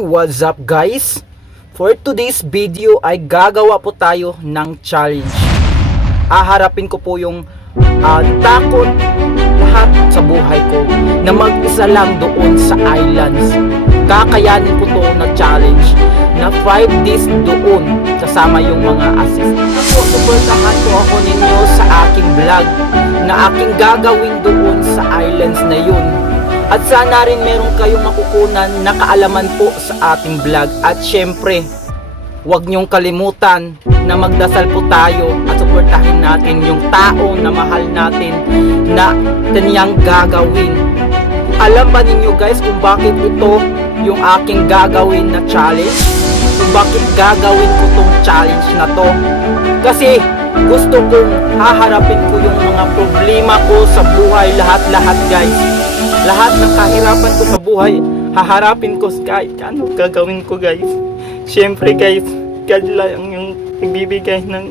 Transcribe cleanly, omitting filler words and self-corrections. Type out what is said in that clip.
What's up guys? For today's video ay gagawa po tayo ng challenge. Aharapin ko po yung takot lahat sa buhay ko na mag-isa lang doon sa islands. Kakayanin ko to na challenge na 5 days doon kasama yung mga assistant. Suportahan po ako ninyo sa aking vlog na aking gagawin doon sa islands na yun. At sana rin meron kayong makukunan na kaalaman po sa ating vlog. At syempre, huwag niyong kalimutan na magdasal po tayo at suportahin natin yung tao na mahal natin na kaniyang gagawin. Alam ba ninyo guys kung bakit ito yung aking gagawin na challenge? Kung bakit gagawin ko tong challenge na to? Kasi gusto kong haharapin ko yung mga problema ko sa buhay, lahat-lahat guys. Lahat ng kahirapan ko sa buhay, haharapin ko kahit ano gagawin ko guys. Siyempre guys, God lang yung nagbibigay ng